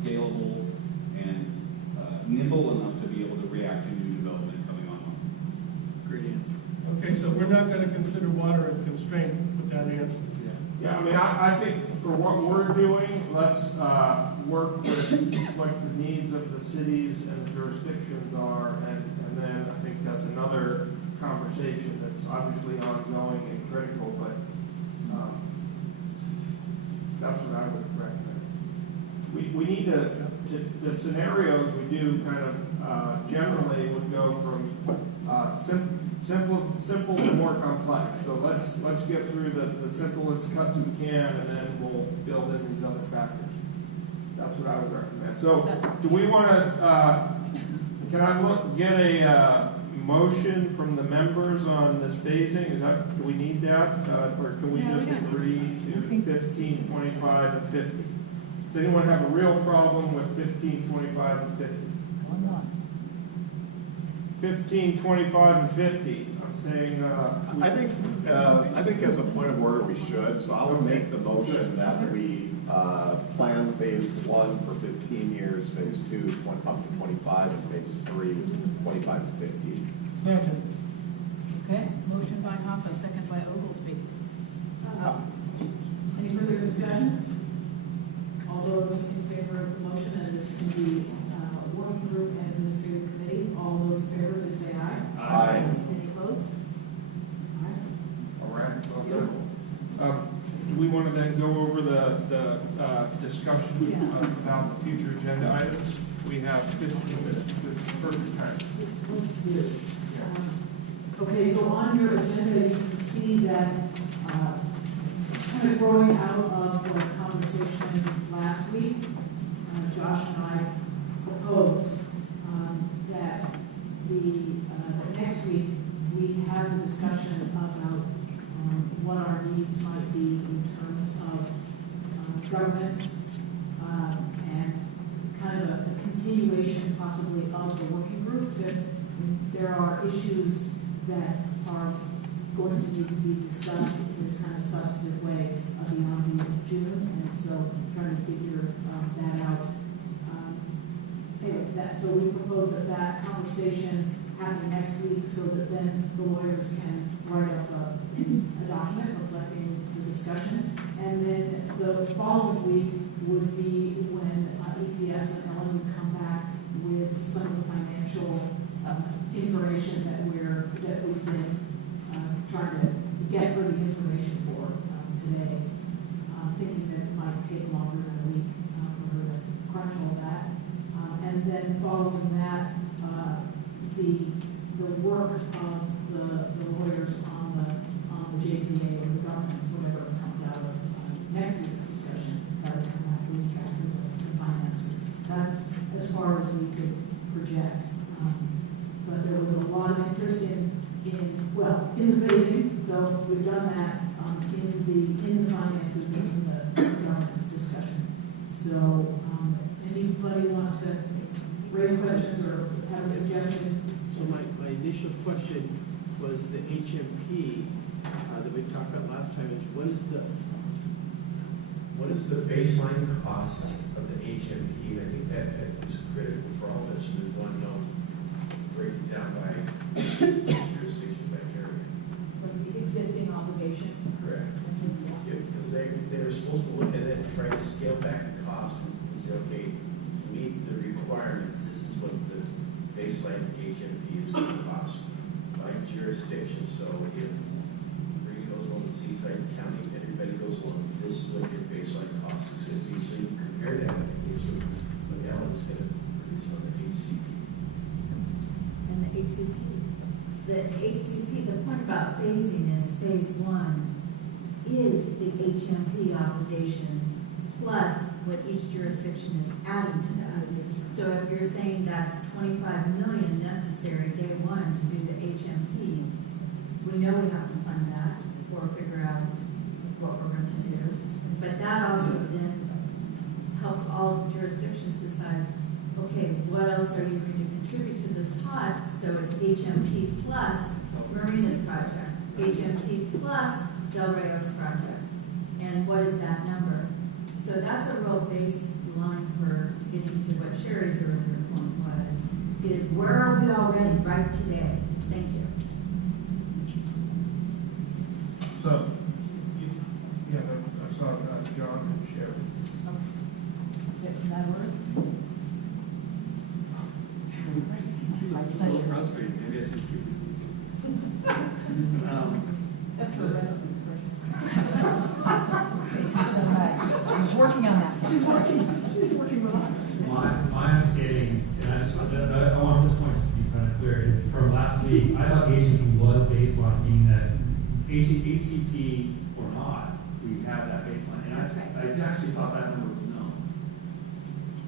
scalable and nimble enough to be able to react to new development coming online. Great answer. Okay, so we're not going to consider water a constraint with that answer. Yeah, I mean, I think for what we're doing, let's work with what the needs of the cities and the jurisdictions are, and then I think that's another conversation that's obviously ongoing and critical, but that's what I would recommend. We need to the scenarios we do kind of generally would go from simple to more complex. So let's get through the simplest cuts we can, and then we'll build in these other factors. That's what I would recommend. So do we want to, can I get a motion from the members on this phasing? Do we need that? Or can we just agree to 15, 25, and 50? Does anyone have a real problem with 15, 25, and 50? 15, 25, and 50. I'm saying. I think as a point of order we should. So I'll make the motion that we plan phase 1 for 15 years, phase 2 up to 25, and phase 3 25 to 50. Second. Okay, motion by Hoffa, second by Oglesby. Any further discussion? All those in favor of the motion, and this can be working group and administrative committee, all those in favor, please say aye. Aye. Any opposed? All right. Well, good. Do we want to then go over the discussion about the future agenda items? We have 15 minutes. Perfect time. Let's do it. Okay, so on your agenda, you can see that kind of growing out of the conversation last week, Josh and I proposed that next week we have the discussion about what our needs might be in terms of governance and kind of a continuation possibly of the working group. That there are issues that are going to need to be discussed in this kind of substantive way beyond the end of June, and so trying to figure that out. Anyway, so we propose that conversation happen next week, so that then the lawyers can write up a document reflecting the discussion, and then the following week would be when EPS and Ellen would come back with some of the financial information that we've been trying to get for the information for today. Thinking that it might take longer than a week for her to crunch all that. And then following that, the work of the lawyers on the JPA or the governance, whatever comes out of next week's discussion, that would come back a week after the finances. That's as far as we could project. But there was a lot of interest in the phasing, so we've done that in the finances and in the governance discussion. So, anybody want to raise questions or have a suggestion? So my initial question was the HMP that we talked about last time is what is the baseline cost of the HMP? And I think that is critical for all of us. We want to know, break it down by jurisdiction, by area. From the existing obligation. Correct. Because they were supposed to look at it and try to scale back the cost and say, okay, to meet the requirements, this is what the baseline HMP is going to cost by jurisdiction. So if Brady goes along with Seaside County, everybody goes along with this is what your baseline cost is going to be. So you can compare that against what Ellen is going to produce on the HCP. And the HCP. The point about phasing is phase 1 is the HMP obligations plus what each jurisdiction is adding to that. So if you're saying that's $25 million necessary day 1 to do the HMP, we know we have to fund that or figure out what we're going to do. But that also then helps all of the jurisdictions decide, okay, what else are you going to contribute to this pot? So it's HMP plus Marina's project, HMP plus Del Rey Oaks project. And what is that number? So So that's a real baseline for getting to what Sherry's earlier point was, is where are we already right today? Thank you. So, yeah, I saw John and Sherry. Is it in that order? So frustrating, maybe I should keep this. That's for the rest of the expression. I'm working on that. She's working with us. My understanding, and I want this point just to be kind of clear, is from last week, I thought HCP was baseline, meaning that HCP or not, we have that baseline, and I actually thought that number was known.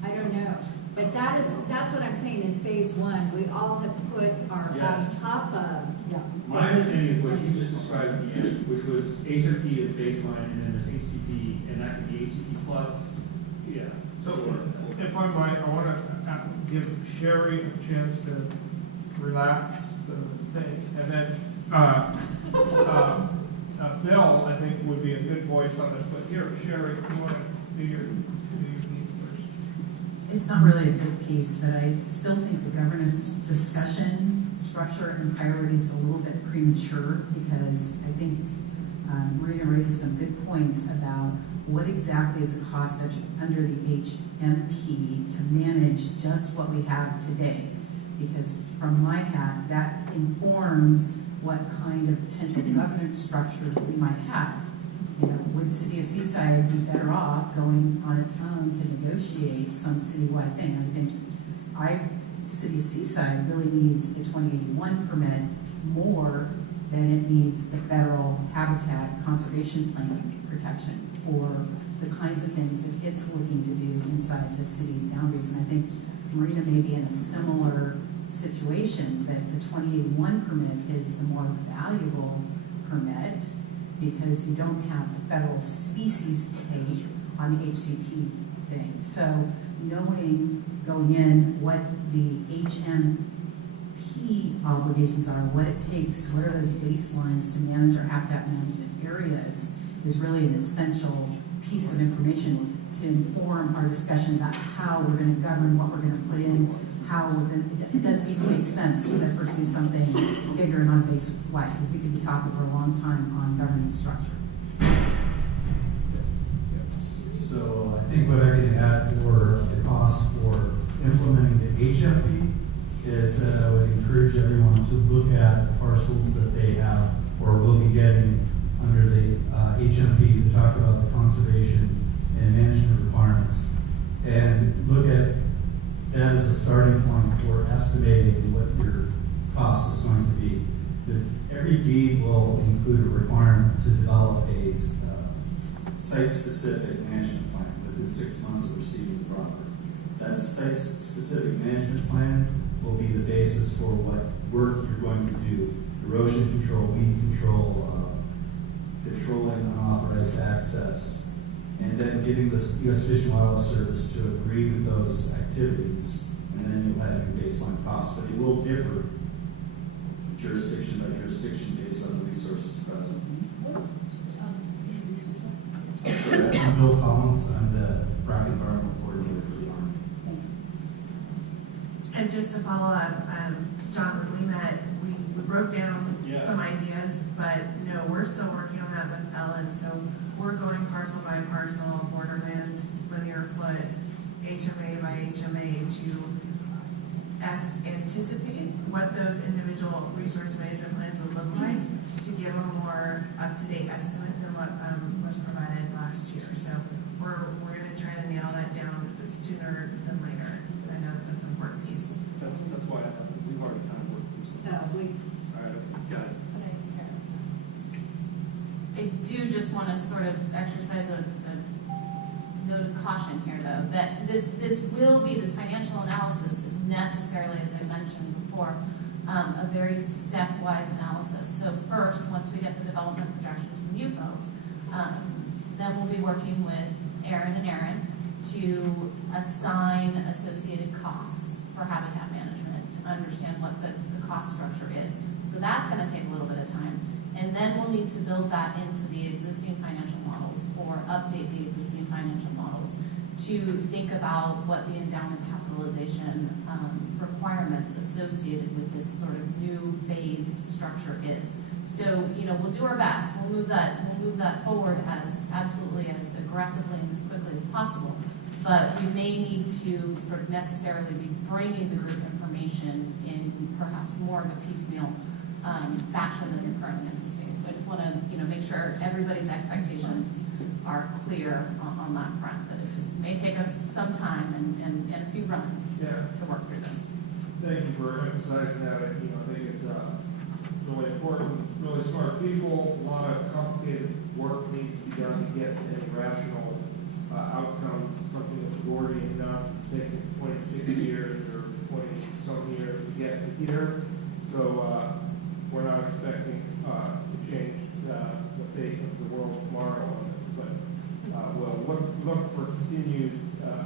I don't know, but that's what I'm saying, in phase one, we all have put our Yes. on top of. Yeah. My understanding is what you just described at the end, which was HMP is baseline, and then there's HCP, and that could be HCP plus, yeah. So, if I might, I want to give Sherry a chance to relax the thing, and then, Bill, I think, would be a good voice on this, but here, Sherry, you want to do your piece first? It's not really a big piece, but I still think the governance discussion, structure, and priorities is a little bit premature, because I think Marina raised some good points about what exactly is the cost under the HMP to manage just what we have today. Because from my hat, that informs what kind of potential governance structure we might have. You know, would the city of Seaside be better off going on its own to negotiate some citywide thing? I think city of Seaside really needs a 2081 permit more than it needs the federal habitat conservation plan protection for the kinds of things that it's looking to do inside the city's boundaries. And I think Marina may be in a similar situation, that the 2081 permit is the more valuable permit because you don't have the federal species take on the HCP thing. So knowing going in what the HMP obligations are, what it takes, what are those baselines to manage our habitat management areas is really an essential piece of information to inform our discussion about how we're going to govern, what we're going to put in, how we're going to, it does need to make sense to pursue something bigger and on base wide, because we could be talking for a long time on governance structure. So I think what I can add for the cost for implementing the HMP is that I would encourage everyone to look at the parcels that they have or will be getting under the HMP to talk about the conservation and management requirements, and look at that as a starting point for estimating what your cost is going to be. Every deed will include a requirement to develop a site-specific management plan within 6 months of receiving the property. That site-specific management plan will be the basis for what work you're going to do: erosion control, weed control, controlling unauthorized access, and then getting the U.S. Fish and Wildlife Service to agree with those activities, and then you'll have your baseline cost. But it will differ jurisdiction by jurisdiction based on the resources present. I'm Bill Collins. I'm the Rock Environment Coordinator for the Army. And just to follow up, John, when we met, we broke down some ideas, but no, we're still working on that with Ellen. So we're going parcel by parcel, borderland, linear foot, HMA by HMA to anticipate what those individual resource management plans would look like to give a more up-to-date estimate than what was provided last year. So we're going to try to nail that down sooner than later. I know that that's an important piece. That's why we've already kind of worked through some. No, All right, okay, got it. I do just want to sort of exercise a note of caution here, though, that this financial analysis is necessarily, as I mentioned before, a very stepwise analysis. So first, once we get the development projections from you folks, then we'll be working with Aaron to assign associated costs for habitat management, to understand what the cost structure is. So that's going to take a little bit of time. And then we'll need to build that into the existing financial models or update the existing financial models to think about what the endowment capitalization requirements associated with this sort of new phased structure is. So, you know, we'll do our best. We'll move that forward as absolutely as aggressively and as quickly as possible. But we may need to sort of necessarily be bringing the group information in perhaps more of a piecemeal fashion than you're currently anticipating. So I just want to, you know, make sure everybody's expectations are clear on that front, that it just may take us some time and a few runs to work through this. Thank you for emphasizing that. You know, I think it's really important, really smart people. A lot of complicated work needs to be done to get any rational outcomes. Something that's Gordian enough. It's taken 26 years or 20-some years to get here. So we're not expecting to change the fate of the world tomorrow on this, but we'll look for continued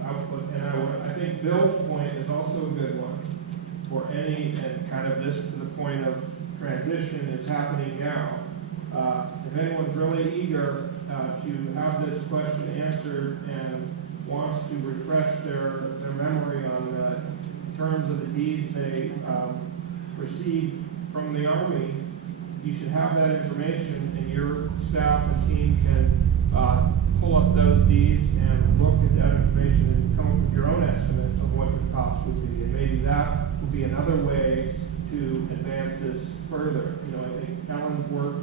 output. And I think Bill's point is also a good one for any, and kind of this to the point of transition is happening now. If anyone's really eager to have this question answered and wants to refresh their memory on the terms of the deeds they received from the Army, you should have that information, and your staff and team can pull up those deeds and look at that information and come up with your own estimate of what the cost would be. And maybe that will be another way to advance this further. You know, I think Ellen's work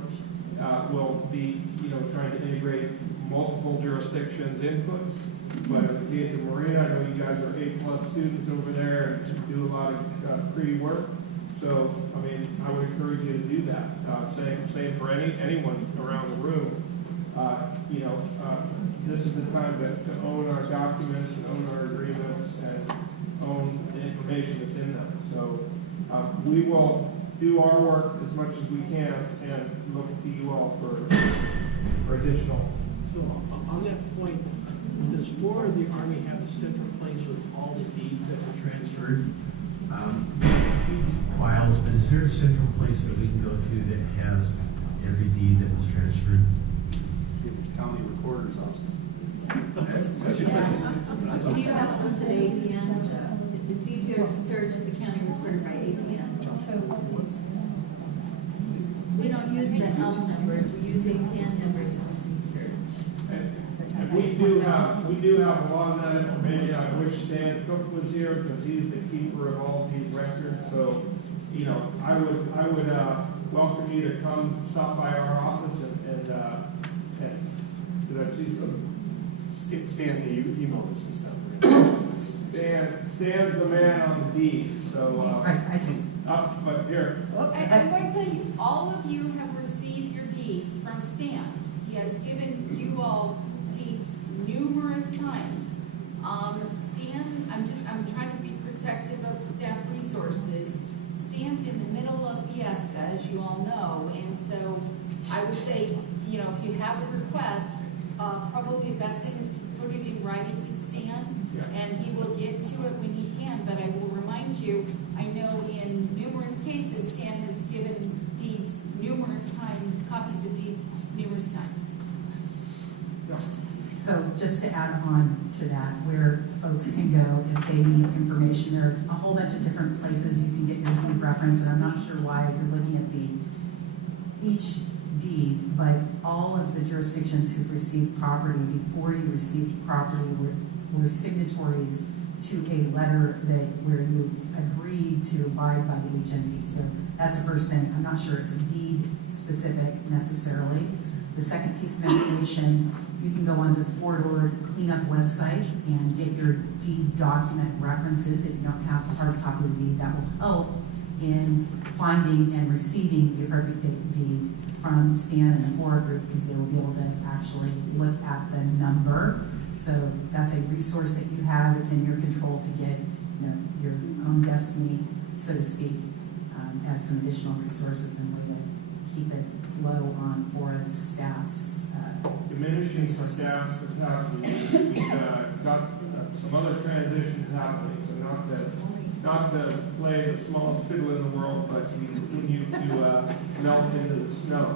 will be, you know, trying to integrate multiple jurisdictions' inputs. But in the case of Marina, I know you guys are A+ students over there and do a lot of pre-work. So, I mean, I would encourage you to do that. Same for anyone around the room. You know, this is the time to own our documents and own our agreements and own the information that's in them. So we will do our work as much as we can and look to you all for additional. So on that point, does FORA, the Army, have a central place with all the deeds that were transferred? Files, but is there a central place that we can go to that has every deed that was transferred? County recorder's office. Do you have a list of APNs though? It's easier to search the county recorder by APN. We don't use the L numbers, we use APN numbers. And we do have a lot of that information. I wish Stan Cook was here because he's the keeper of all these records. So, you know, I would welcome you to come stop by our office and did I see some? Stan, you email this and stuff. Stan's the man on the deed. So but here. Well, I'm going to tell you, all of you have received your deeds from Stan. He has given you all deeds numerous times. Stan, I'm trying to be protective of the staff resources. Stan's in the middle of Fiesta, as you all know, and so I would say, you know, if you have a request, probably the best thing is to put it in writing to Stan, and he will get to it when he can. But I will remind you, I know in numerous cases, Stan has given deeds numerous times, copies of deeds numerous times. So just to add on to that, where folks can go if they need information, there are a whole bunch of different places you can get your deed reference, and I'm not sure why you're looking at each deed, but all of the jurisdictions who've received property before you received property were signatories to a letter where you agreed to abide by the HMP. So that's the first thing. I'm not sure it's deed specific necessarily. The second piece of information, you can go onto the Fort Ord Cleanup website and get your deed document references. If you don't have the hard copy of the deed, that will help in finding and receiving the appropriate deed from Stan and the FORA group, because they will be able to actually look at the number. So that's a resource that you have. It's in your control to get, you know, your own destiny, so to speak, as some additional resources and way to keep it low on FORA's staff's diminishing for staff's capacity. We've got some other transitions happening, so not to play the smallest fiddle in the world, but we continue to melt into the snow.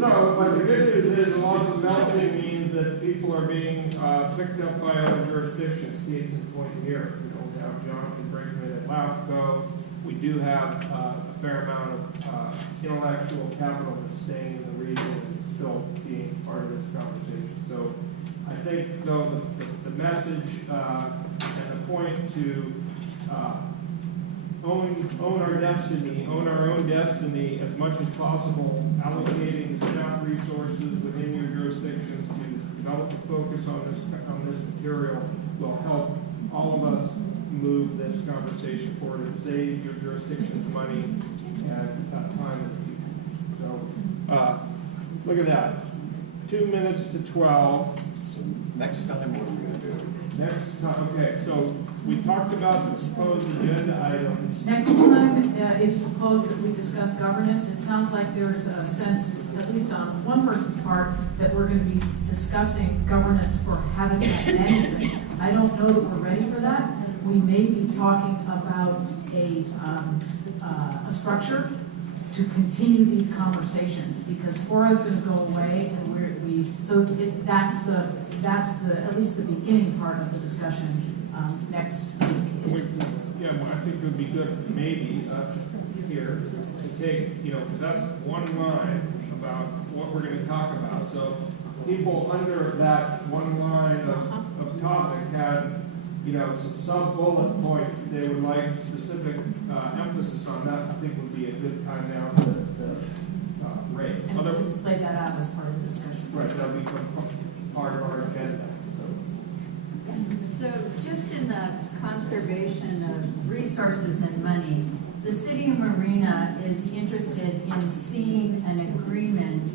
But the good news is a lot of the melting means that people are being picked up by other jurisdictions, case in point here. We have Jonathan Brinkman at LAFCO. We do have a fair amount of intellectual capital that's staying in the region and still being part of this conversation. So I think, though, the message and the point to own our destiny, own our own destiny as much as possible, allocating staff resources within your jurisdictions to develop a focus on this material will help all of us move this conversation forward and save your jurisdictions money and time in the future. So, look at that. 2 minutes to 12. So next time, what are we going to do? Next time, okay, so we talked about the proposed agenda items. Next time, it's proposed that we discuss governance. It sounds like there's a sense, at least on one person's part, that we're going to be discussing governance for habitat management. I don't know that we're ready for that. We may be talking about a structure to continue these conversations, because FORA is going to go away, and that's the at least the beginning part of the discussion next week. Yeah, well, I think it would be good maybe here to take, because that's one line about what we're going to talk about. So people under that one line of topic had, some sub-bullet points that they would like specific emphasis on. That I think would be a good time now to rate. And we'll lay that out as part of the discussion. Right, that'll become part of our agenda. So just in the conservation of resources and money, the city of Marina is interested in seeing an agreement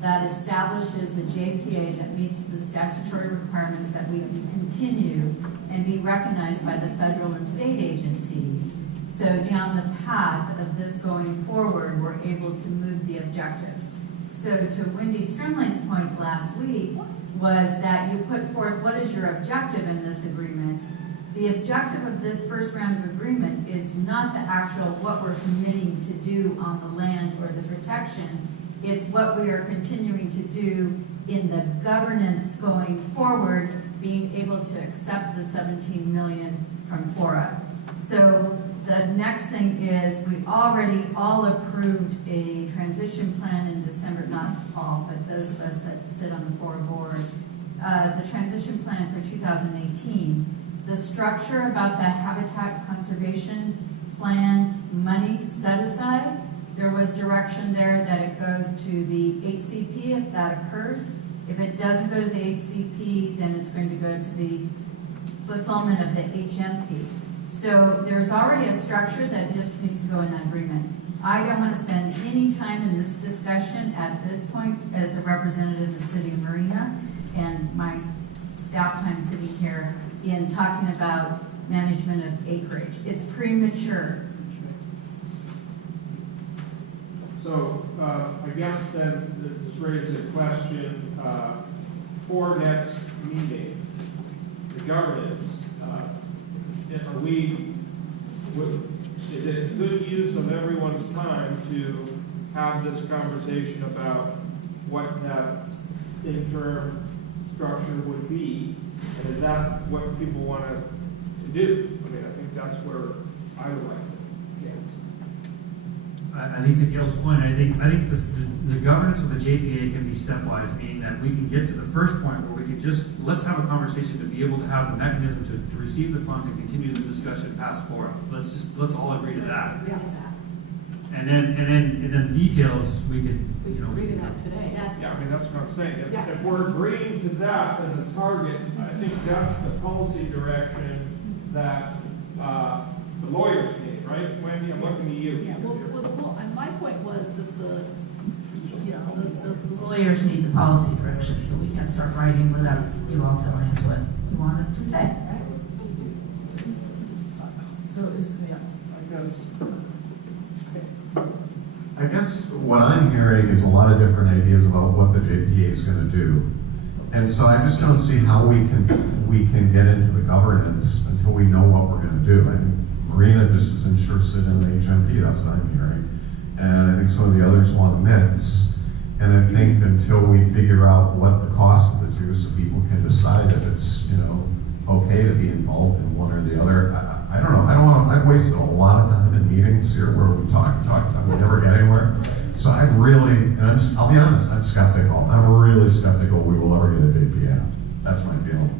that establishes a JPA that meets the statutory requirements that we can continue and be recognized by the federal and state agencies. So down the path of this going forward, we're able to move the objectives. So to Wendy Strimling's point last week was that you put forth what is your objective in this agreement. The objective of this first round of agreement is not the actual what we're committing to do on the land or the protection. It's what we are continuing to do in the governance going forward, being able to accept the 17 million from FORA. So the next thing is we already all approved a transition plan in December, not all, but those of us that sit on the FORA board, the transition plan for 2018. The structure about the habitat conservation plan money set aside, there was direction there that it goes to the HCP if that occurs. If it doesn't go to the HCP, then it's going to go to the fulfillment of the HMP. So there's already a structure that just needs to go in that agreement. I don't want to spend any time in this discussion at this point as a representative of the city of Marina and my staff time sitting here in talking about management of acreage. It's premature. So I guess then this raises a question for next meeting, the governance. Is it good use of everyone's time to have this conversation about what that interim structure would be? And is that what people want to do? I mean, I think that's where I would like to get. I think to Gail's point, I think the governance of the JPA can be stepwise, meaning that we can get to the first point where we can just, let's have a conversation to be able to have the mechanism to receive the funds and continue the discussion past FORA. Let's all agree to that. And then the details we can, read it out today. Yeah, I mean, that's what I'm saying. If we're agreeing to that as a target, I think that's the policy direction that the lawyers need, right? Wendy, I'm looking to you. Yeah, well, and my point was that the lawyers need the policy direction, so we can't start writing without you all telling us what you wanted to say, right? So I guess what I'm hearing is a lot of different ideas about what the JPA is going to do. And so I just don't see how we can get into the governance until we know what we're going to do. I think Marina just is interested in the HMP, that's what I'm hearing. And I think some of the others want to mix. And I think until we figure out what the cost of the two, so involved in one or the other. I don't know, I've wasted a lot of time in meetings here where we talk, and we never get anywhere. So I'm really, and I'll be honest, I'm skeptical. I'm really skeptical we will ever get a JPA. That's my feeling.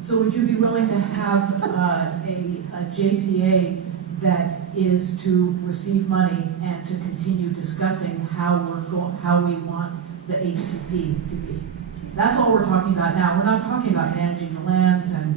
So would you be willing to have a JPA that is to receive money and to continue discussing how we want the HCP to be? That's all we're talking about now. We're not talking about managing the lands and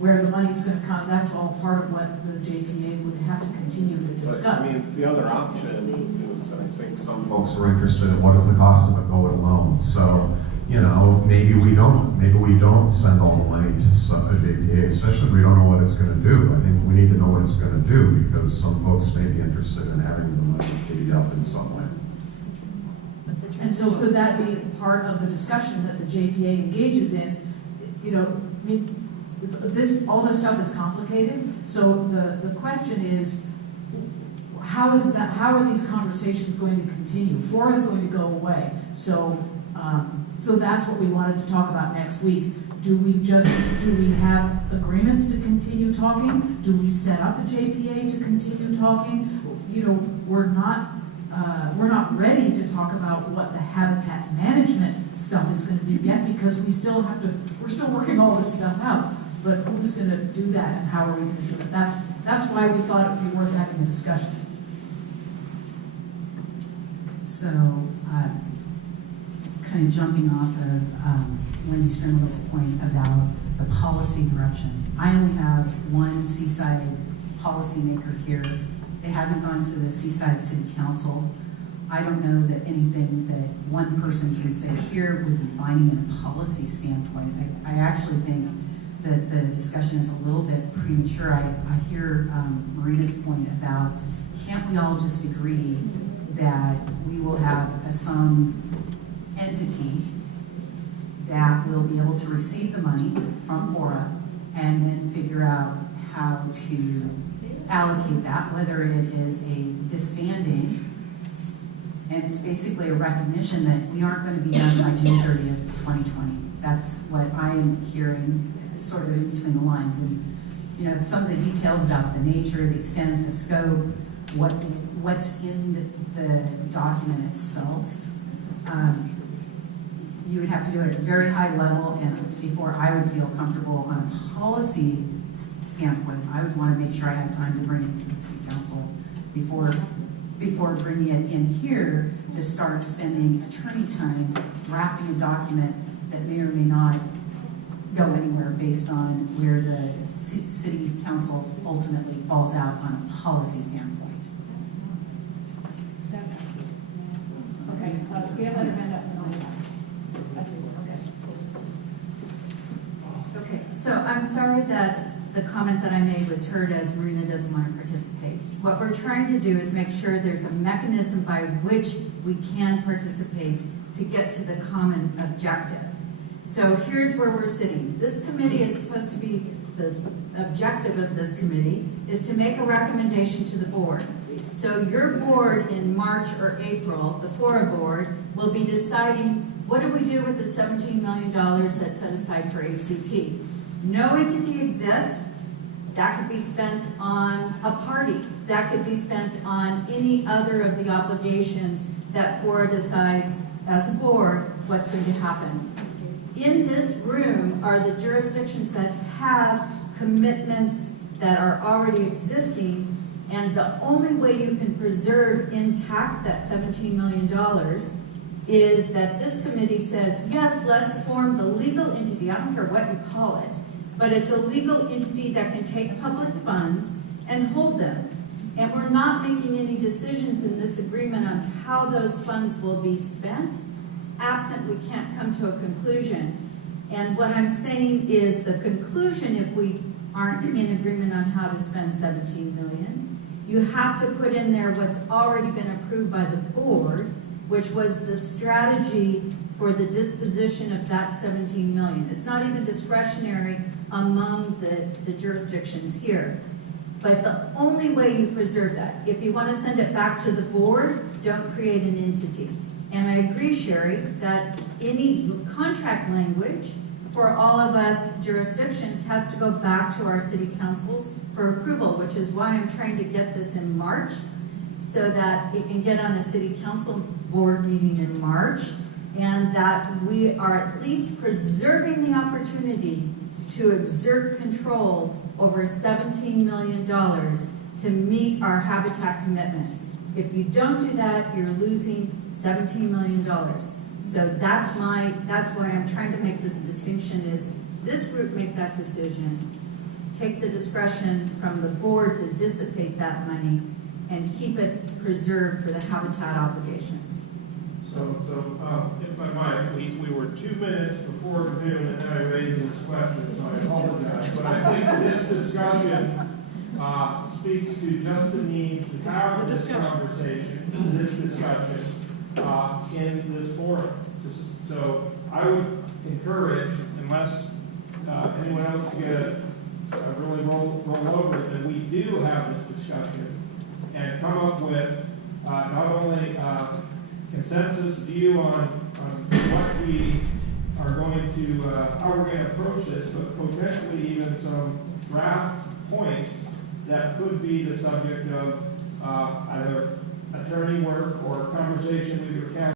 where the money's going to come. That's all part of what the JPA would have to continue to discuss. But, I mean, the other option is, I think some Folks are interested in what is the cost of a go it alone. So, you know, maybe we don't send all the money to a JPA, especially if we don't know what it's going to do. I think we need to know what it's going to do because some folks may be interested in having the money paid up in some way. And so could that be part of the discussion that the JPA engages in? You know, I mean, all this stuff is complicated. So the question is, how are these conversations going to continue? FORA is going to go away. So that's what we wanted to talk about next week. Do we have agreements to continue talking? Do we set up a JPA to continue talking? You know, we're not ready to talk about what the habitat management stuff is going to be yet because we're still working all this stuff out. But who's going to do that and how are we going to do it? That's why we thought it would be worth having a discussion. So, kind of jumping off of Wendy Sternwood's point about the policy direction. I only have one Seaside policymaker here. It hasn't gone to the Seaside City Council. I don't know that anything that one person can say here would be binding in a policy standpoint. I actually think that the discussion is a little bit premature. I hear Marina's point about, can't we all just agree that we will have some entity that will be able to receive the money from FORA and then figure out how to allocate that, whether it is a disbanding, and it's basically a recognition that we aren't going to be done by June 30th, 2020. That's what I am hearing sort of in between the lines. And, you know, some of the details about the nature, the extent, the scope, what's in the document itself, you would have to do it at a very high level, and before I would feel comfortable on a policy standpoint, I would want to make sure I had time to bring it to the City Council before bringing it in here to start spending attorney time drafting a document that may or may not go anywhere based on where the City Council ultimately falls out on a policy standpoint. Okay, we have another hand up. Okay, so I'm sorry that the comment that I made was heard as Marina doesn't want to participate. What we're trying to do is make sure there's a mechanism by which we can participate to get to the common objective. So here's where we're sitting. This committee is supposed to be, the objective of this committee is to make a recommendation to the board. So your board in March or April, the FORA board, will be deciding what do we do with the $17 million that's set aside for HCP. No entity exists. That could be spent on a party. That could be spent on any other of the obligations that FORA decides as a board what's going to happen. In this room are the jurisdictions that have commitments that are already existing, and the only way you can preserve intact that $17 million is that this committee says, yes, let's form the legal entity, I don't care what you call it, but it's a legal entity that can take public funds and hold them. And we're not making any decisions in this agreement on how those funds will be spent, absent we can't come to a conclusion. And what I'm saying is the conclusion, if we aren't in agreement on how to spend $17 million, you have to put in there what's already been approved by the board, which was the strategy for the disposition of that $17 million. It's not even discretionary among the jurisdictions here. But the only way you preserve that, if you want to send it back to the board, don't create an entity. And I agree, Sherry, that any contract language for all of us jurisdictions has to go back to our city councils for approval, which is why I'm trying to get this in March, so that it can get on a city council board meeting in March, and that we are at least preserving the opportunity to exert control over $17 million to meet our habitat commitments. If you don't do that, you're losing $17 million. So that's why I'm trying to make this distinction, is this group make that decision, take the discretion from the board to dissipate that money and keep it preserved for the habitat obligations. So, if I might, we were 2 minutes before noon and then I raised this question, so I apologize. But I think this discussion speaks to just the need to have this conversation, this discussion, in this forum. So I would encourage, unless anyone else get really roll over it, that we do have this discussion and come up with not only consensus view on what we are going to, how we're going to approach this, but potentially even some draft points that could be the subject of either attorney work or conversation with your counsel.